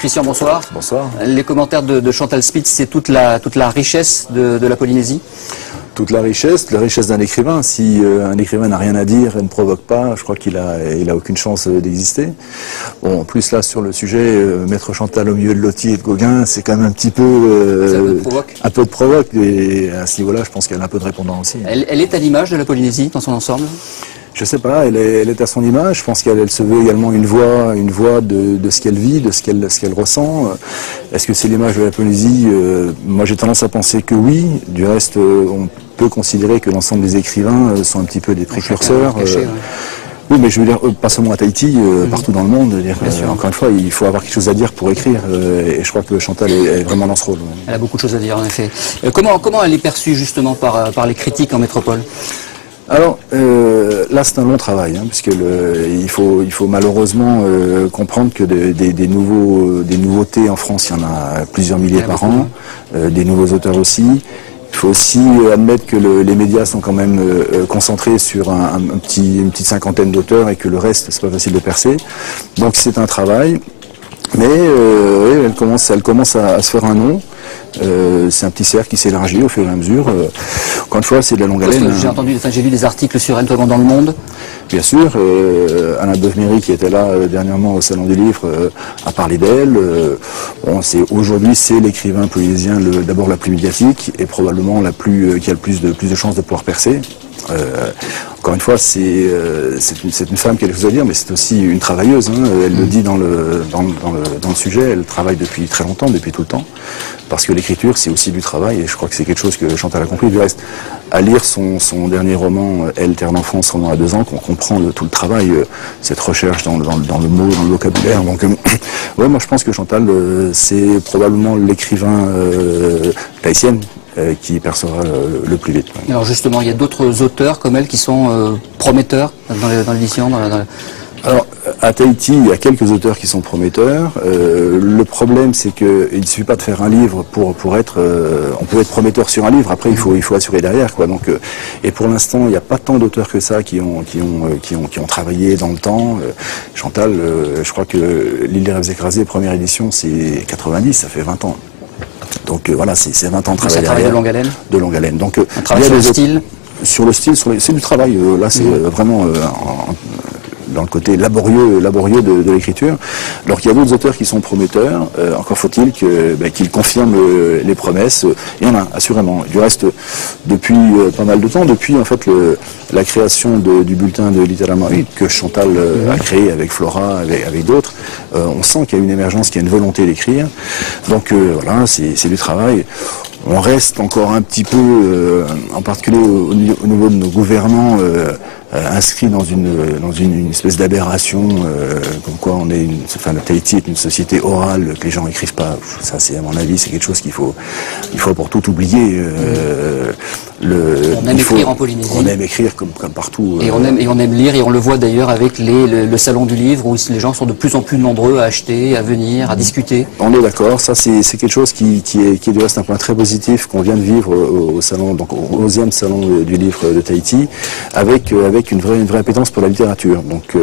Christian, bonsoir. Bonsoir. Les commentaires de Chantal Spitz, c'est toute la richesse de la Polynésie? Toute la richesse d'un écrivain. Si un écrivain n'a rien à dire et ne provoque pas, je crois qu'il a aucune chance d'exister. Bon, en plus là, sur le sujet, mettre Chantal au milieu de Loti et de Gauguin, c'est quand même un petit peu... un peu de provoque. Et à ce niveau-là, je pense qu'elle a un peu de répondant aussi. Elle est à l'image de la Polynésie dans son ensemble? Je sais pas, elle est à son image. Je pense qu'elle se veut également une voix de ce qu'elle vit, de ce qu'elle ressent. Est-ce que c'est l'image de la Polynésie? Moi, j'ai tendance à penser que oui. Du reste, on peut considérer que l'ensemble des écrivains sont un petit peu des précurseurs. Oui, mais je veux dire, pas seulement à Tahiti, partout dans le monde. Encore une fois, il faut avoir quelque chose à dire pour écrire. Et je crois que Chantal est vraiment dans ce rôle. Elle a beaucoup de choses à dire, en effet. Comment elle est perçue justement par les critiques en métropole? Alors là, c'est un long travail, puisque il faut malheureusement comprendre que des nouveautés en France, il y en a plusieurs milliers par an, des nouveaux auteurs aussi. Il faut aussi admettre que les médias sont quand même concentrés sur une petite cinquantaine d'auteurs et que le reste, c'est pas facile de percer. Donc c'est un travail, mais elle commence à se faire un nom. C'est un petit cercle qui s'élargit au fur et à mesure. Encore une fois, c'est de la longue haleine. J'ai lu des articles sur elle, notamment dans Le Monde. Bien sûr, Alain Beuve-Méry, qui était là dernièrement au Salon du Livre, a parlé d'elle. Aujourd'hui, c'est l'écrivain polynésien d'abord la plus médiatique et probablement qui a le plus de chances de pouvoir percer. Encore une fois, c'est une femme qui a des choses à dire, mais c'est aussi une travailleuse. Elle le dit dans le sujet. Elle travaille depuis très longtemps, depuis tout le temps, parce que l'écriture, c'est aussi du travail. Et je crois que c'est quelque chose que Chantal a compris. Du reste, à lire son dernier roman, Elle, Terre d'enfance, roman à 2 ans, qu'on comprend tout le travail, cette recherche dans le mot, dans le vocabulaire. Donc, ouais, moi, je pense que Chantal, c'est probablement l'écrivain tahitienne qui percevra le plus vite. Alors justement, il y a d'autres auteurs comme elle qui sont prometteurs dans l'édition. Alors, à Tahiti, il y a quelques auteurs qui sont prometteurs. Le problème, c'est qu'il ne suffit pas de faire un livre pour être... on peut être prometteur sur un livre, après il faut assurer derrière, quoi. Donc, et pour l'instant, il n'y a pas tant d'auteurs que ça qui ont travaillé dans le temps. Chantal, je crois que L'île des rêves écrasés, première édition, c'est 90, ça fait 20 ans. Donc voilà, c'est 20 ans de travail derrière. De longue haleine. De longue haleine. Donc, un travail sur le style. Sur le style, c'est du travail. Là, c'est vraiment dans le côté laborieux de l'écriture. Alors qu'il y a d'autres auteurs qui sont prometteurs. Encore faut-il qu'ils confirment les promesses. Il y en a, assurément. Du reste, depuis pas mal de temps, depuis en fait la création du bulletin de littéralement que Chantal a créé avec Flora, avec d'autres, on sent qu'il y a une émergence, qu'il y a une volonté d'écrire. Donc voilà, c'est du travail. On reste encore un petit peu, en particulier au niveau de nos gouvernants, inscrits dans une espèce d'aberration, comme quoi le Tahiti est une société orale, que les gens n'écrivent pas. Ça, c'est à mon avis, c'est quelque chose qu'il faut pour tout oublier. On aime écrire en Polynésie. On aime écrire comme partout. Et on aime lire, et on le voit d'ailleurs avec le salon du livre, où les gens sont de plus en plus nombreux à acheter, à venir, à discuter. On est d'accord, ça c'est quelque chose qui est du reste un point très positif qu'on vient de vivre au salon, donc au 11e salon du livre de Tahiti, avec une vraie appétence pour la littérature. Donc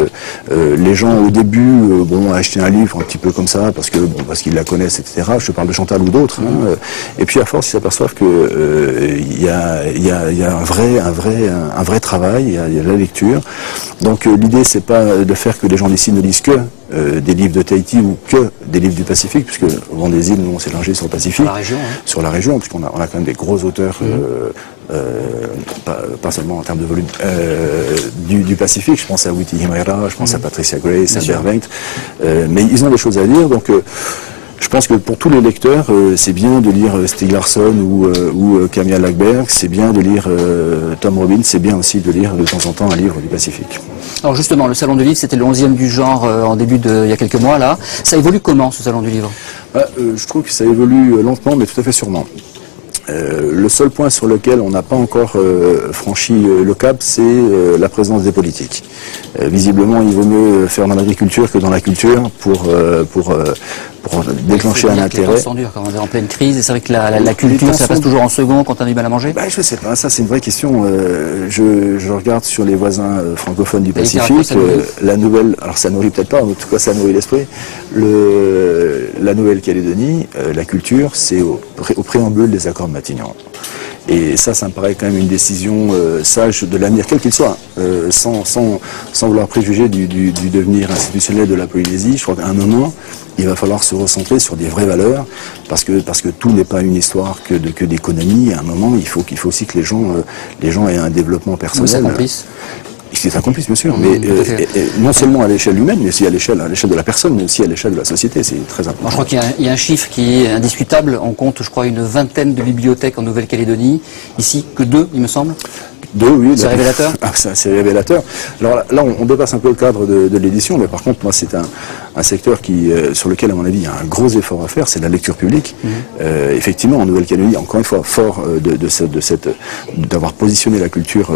les gens au début achetaient un livre un petit peu comme ça, parce qu'ils la connaissent, etc. Je parle de Chantal ou d'autres. Et puis à force, ils s'aperçoivent que il y a un vrai travail, il y a de la lecture. Donc l'idée, c'est pas de faire que les gens d'ici ne lisent que des livres de Tahiti ou que des livres du Pacifique, puisque au vent des îles, nous on s'est lingé sur le Pacifique, sur la région, puisqu'on a quand même des gros auteurs, pas seulement en termes de volume, du Pacifique. Je pense à Witi Himaira, je pense à Patricia Gray, Sam Bervengt, mais ils ont des choses à dire. Donc je pense que pour tous les lecteurs, c'est bien de lire Stieg Larsson ou Camilla Lackberg, c'est bien de lire Tom Robbins, c'est bien aussi de lire de temps en temps un livre du Pacifique. Alors justement, le Salon du Livre, c'était le 11e du genre en début il y a quelques mois là. Ça évolue comment, ce Salon du Livre? Je trouve que ça évolue lentement, mais tout à fait sûrement. Le seul point sur lequel on n'a pas encore franchi le cap, c'est la présence des politiques. Visiblement, il vaut mieux faire dans l'agriculture que dans la culture pour pour déclencher un intérêt. Les temps sont durs quand on est en pleine crise, et c'est vrai que la culture, ça passe toujours en second quand on a du mal à manger. Je sais pas, ça c'est une vraie question. Je regarde sur les voisins francophones du Pacifique, la nouvelle, alors ça nourrit peut-être pas, mais en tout cas ça nourrit l'esprit. La Nouvelle-Calédonie, la culture, c'est au préambule des accords de Matignon. Et ça me paraît quand même une décision sage de l'avenir, quel qu'il soit, sans vouloir préjuger du devenir institutionnel de la Polynésie. Je crois qu'à un moment, il va falloir se recentrer sur des vraies valeurs, parce que tout n'est pas une histoire que d'économie. À un moment, il faut aussi que les gens aient un développement personnel. Qu'ils s'accomplissent, bien sûr, mais non seulement à l'échelle humaine, mais aussi à l'échelle de la personne, mais aussi à l'échelle de la société. C'est très important. Je crois qu'il y a un chiffre qui est indiscutable. On compte, je crois, une vingtaine de bibliothèques en Nouvelle-Calédonie. Ici, que 2, il me semble. 2, oui. C'est révélateur. C'est révélateur. Alors là, on dépasse un peu le cadre de l'édition, mais par contre, moi, c'est un secteur sur lequel, à mon avis, il y a un gros effort à faire, c'est la lecture publique. Effectivement, en Nouvelle-Calédonie, encore une fois, fort d'avoir positionné la culture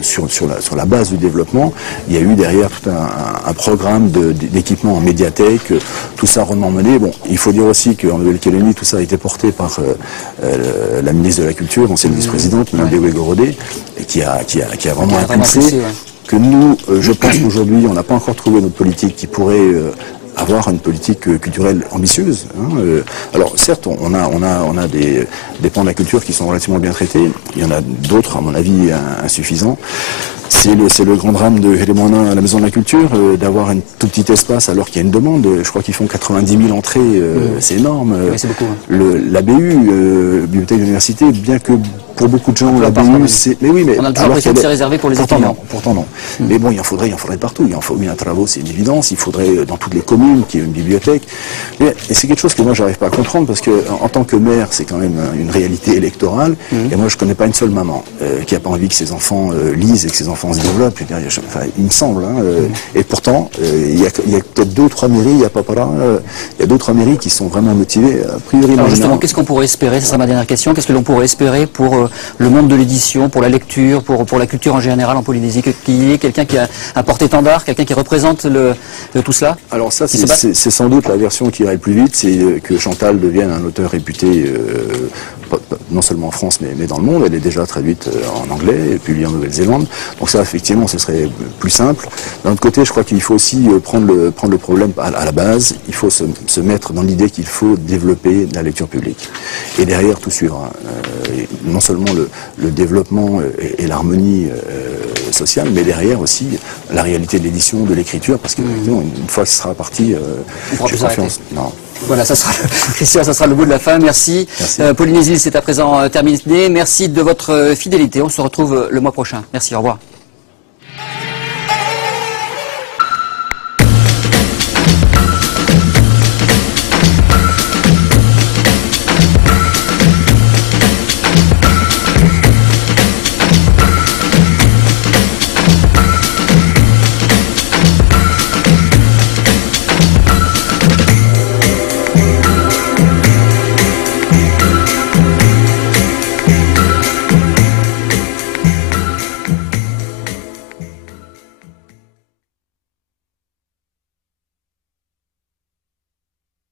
sur la base du développement. Il y a eu derrière tout un programme d'équipement en médiathèque, tout ça rondement mené. Bon, il faut dire aussi qu'en Nouvelle-Calédonie, tout ça a été porté par la ministre de la Culture, ancienne vice-présidente, Mme Dewe-Gorodé, qui a vraiment impulsé. Que nous, je pense qu'aujourd'hui, on n'a pas encore trouvé notre politique qui pourrait avoir une politique culturelle ambitieuse. Alors certes, on a des pans de la culture qui sont relativement bien traités. Il y en a d'autres, à mon avis, insuffisants. C'est le grand drame de Jérémona à la Maison de la Culture, d'avoir un tout petit espace alors qu'il y a une demande. Je crois qu'ils font 90 000 entrées, c'est énorme. Oui, c'est beaucoup. La BU, Bibliothèque d'Université, bien que pour beaucoup de gens, la BU, c'est... Mais oui, mais... On a toujours l'impression que c'est réservé pour les étudiants. Pourtant non. Mais bon, il en faudrait partout. Il en faut un travaux, c'est une évidence. Il faudrait dans toutes les communes qu'il y ait une bibliothèque. Et c'est quelque chose que moi, j'arrive pas à comprendre, parce que en tant que maire, c'est quand même une réalité électorale. Et moi, je connais pas une seule maman qui a pas envie que ses enfants lisent et que ses enfants se développent. Je veux dire, il me semble. Et pourtant, il y a peut-être 2 ou 3 mairies, il y a Papara, il y a 2 ou 3 mairies qui sont vraiment motivées. A priori, alors justement, qu'est-ce qu'on pourrait espérer? Ce sera ma dernière question. Qu'est-ce que l'on pourrait espérer pour le monde de l'édition, pour la lecture, pour la culture en général en Polynésie? Qu'il y ait quelqu'un qui a un porte-étendard, quelqu'un qui représente tout cela? Alors ça, c'est sans doute la version qui irait le plus vite, c'est que Chantal devienne un auteur réputé, non seulement en France, mais dans le monde. Elle est déjà traduite en anglais et publiée en Nouvelle-Zélande. Donc ça, effectivement, ce serait plus simple. D'un autre côté, je crois qu'il faut aussi prendre le problème à la base. Il faut se mettre dans l'idée qu'il faut développer la lecture publique. Et derrière, tout suivra. Non seulement le développement et l'harmonie sociale, mais derrière aussi la réalité de l'édition, de l'écriture, parce que une fois que ce sera parti, j'ai confiance. Non. Voilà, Christian, ça sera le mot de la fin. Merci. Polynésie, c'est à présent terminé. Merci de votre fidélité. On se retrouve le mois prochain. Merci, au revoir.